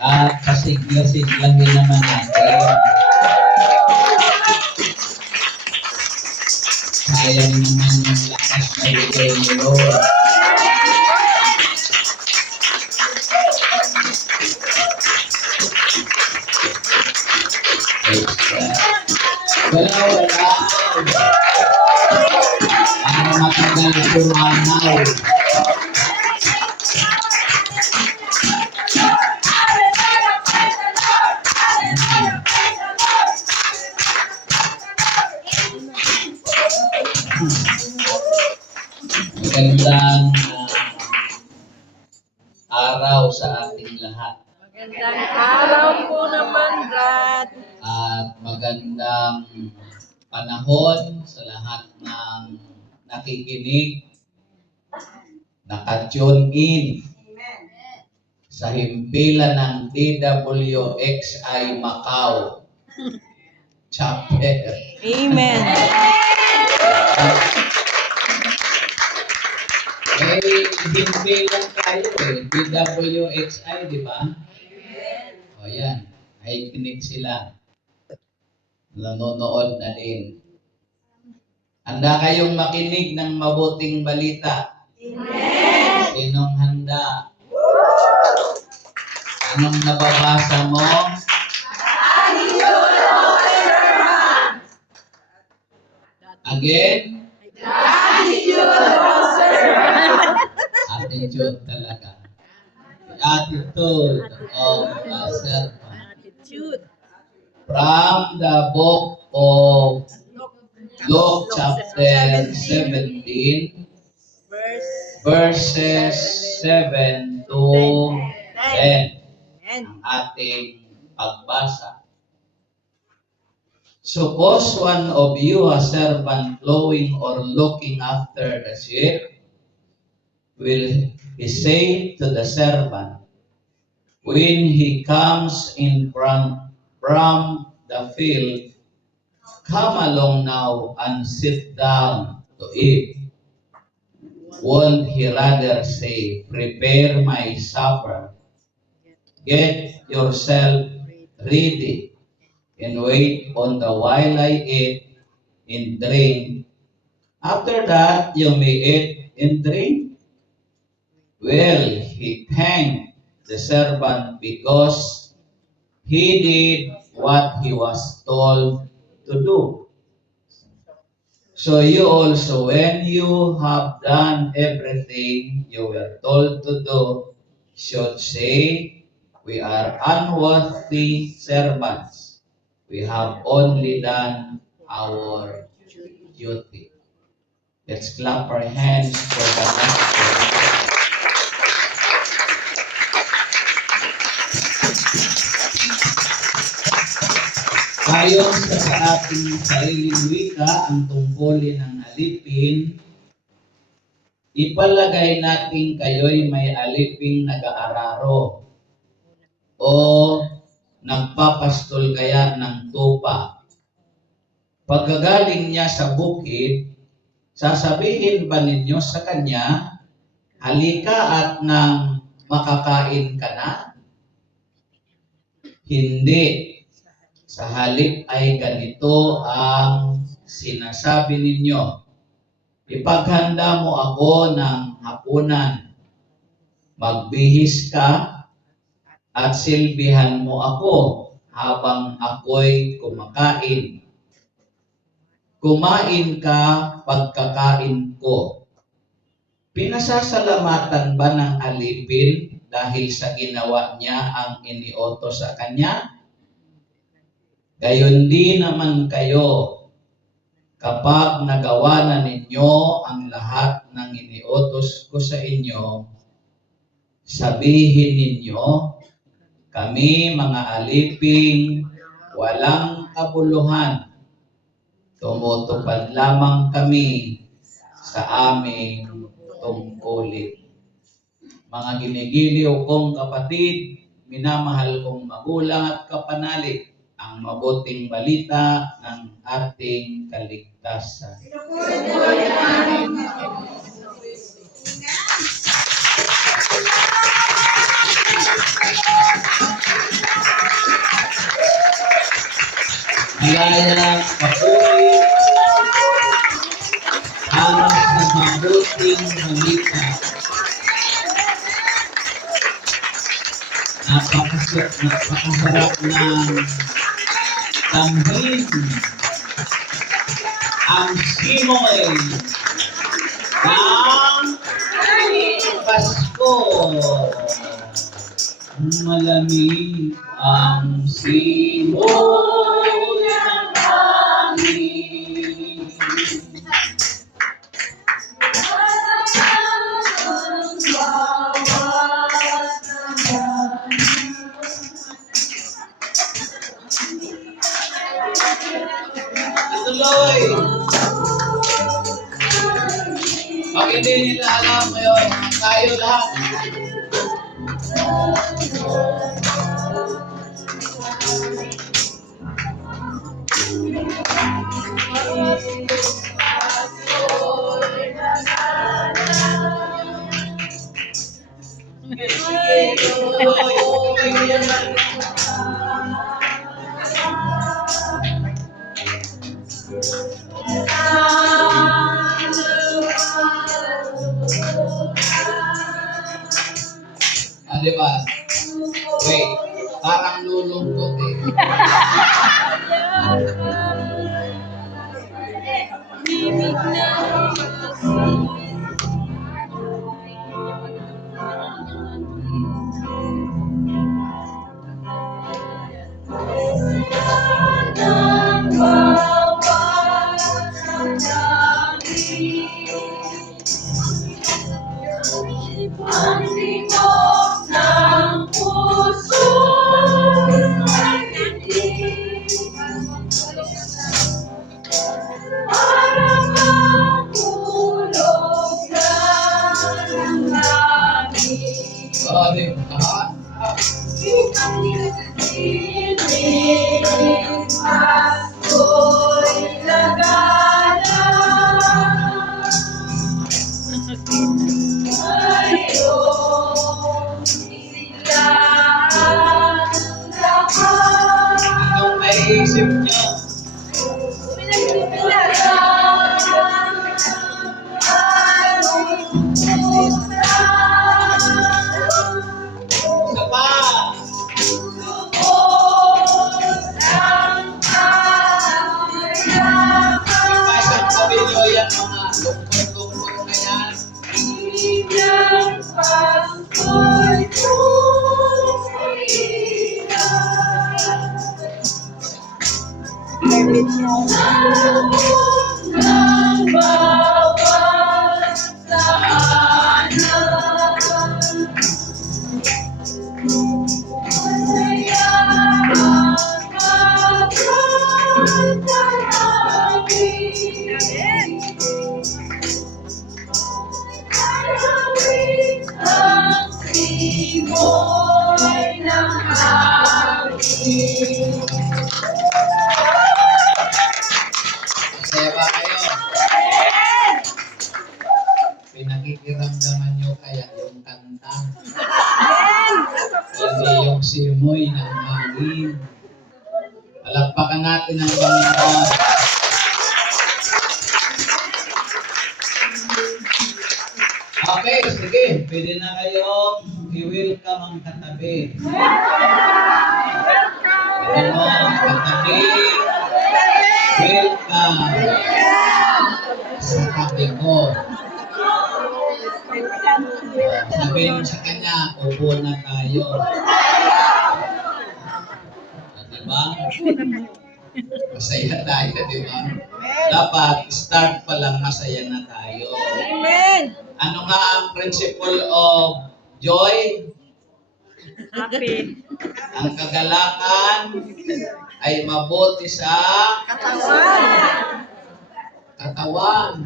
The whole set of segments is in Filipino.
At pasigla-siglahin naman natin. Sayang naman yung lakas na bigay ni Lord. Wala. Ang matagal pumanaw. Magandang araw sa ating lahat. Magandang araw po naman, Brad. At magandang panahon sa lahat ng nakikinig, naka-tune in sa himpilan ng DWXI Macau Chapter. Amen. Himpilan tayo DWXI, di ba? O yan, nakikinig sila. Nanonood na din. Handa kayong makinig ng mabuting balita? Amen! Sinong handa? Anong nababasa mo? Again? Attitude talaga. The attitude of a servant. Attitude. From the book of Luke chapter 17, verses 7 to 10, ang ating pagbasa. Suppose one of you, a servant, plowing or looking after the sheep, will he say to the servant, when he comes in from the field, come along now and sit down to eat. Won't he rather say, prepare my supper, get yourself ready, and wait on the while I eat and drink? After that, you may eat and drink. Well, he thanked the servant because he did what he was told to do. So you also, when you have done everything you were told to do, should say, we are unworthy servants. We have only done our duty. Let's clap our hands for the master. Ayon sa ating sariling wika, ang tungkulin ng alipin, ipalagay natin kayo'y may aliping nag-aararo o nagpapastol kaya ng tupa. Pagkagaling niya sa bukid, sasabihin ba ninyo sa kanya, halika at nang makakain ka na? Hindi. Sa halip ay ganito ang sinasabi ninyo, ipaghanda mo ako ng hapunan, magbihis ka at silbihan mo ako habang ako'y kumakain. Kumain ka pagkakain ko. Pinasasalamatan ba ng alipin dahil sa ginawa niya ang iniutos sa kanya? Gayon din naman kayo, kapag nagawa na ninyo ang lahat ng iniutos ko sa inyo, sabihin ninyo, kami mga aliping walang kabuluhan, tumutupad lamang kami sa aming tungkulin. Mga ginigiliw kong kapatid, minamahal kong magulang at kapanalig, ang mabuting balita ng ating kaligtasan. Malaya, papuri, alas na mabuting balita. Napakasarap ng tamhin. Ang simoy ng Pasko. Malamig ang simoy ng hangin. Tuloy! Pag hindi nila alam ngayon, tayo lahat. Di ba? Wait, parang lulungkot eh. Ibig na ang tibok ng puso ay hindi parang ang hulog ng langit. Di ba? Piling ako'y lagana. Ngayon sila ang lahat. Anong naisip niyo? Isa pa! Ipasang kabilo yan mga lungkot-lungkot na yan. Masaya ba kayo? Pinakikiramdaman nyo kaya yung kanta. Hindi yung simoy ng hangin. Palakpakan natin ang Panginoon. Okay, sige. Pwede na kayong i-welcome ang katabi. Pwede mo, katabi. Welcome sa tabi ko. Sabihin mo sa kanya, upo na tayo. Diba? Masaya tayo, diba? Dapat, start pa lang, masaya na tayo. Amen. Ano nga ang principle of joy? Happy. Ang kagalakan ay mabuti sa katawan.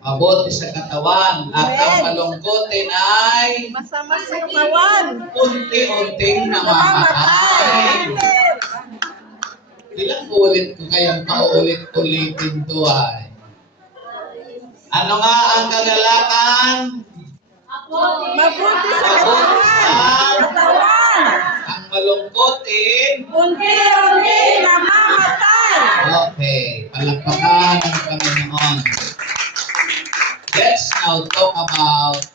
Mabuti sa katawan. At ang malungkotin ay Masama sa katawan. unti-unting namamatay. Ilang ulit ko kayang paulit-ulitin to ay. Ano nga ang kagalakan? Mabuti sa Mabuti sa katawan. ang malungkotin. Unti-unti namamatay. Okay, palakpakan ng Panginoon. Let's now talk about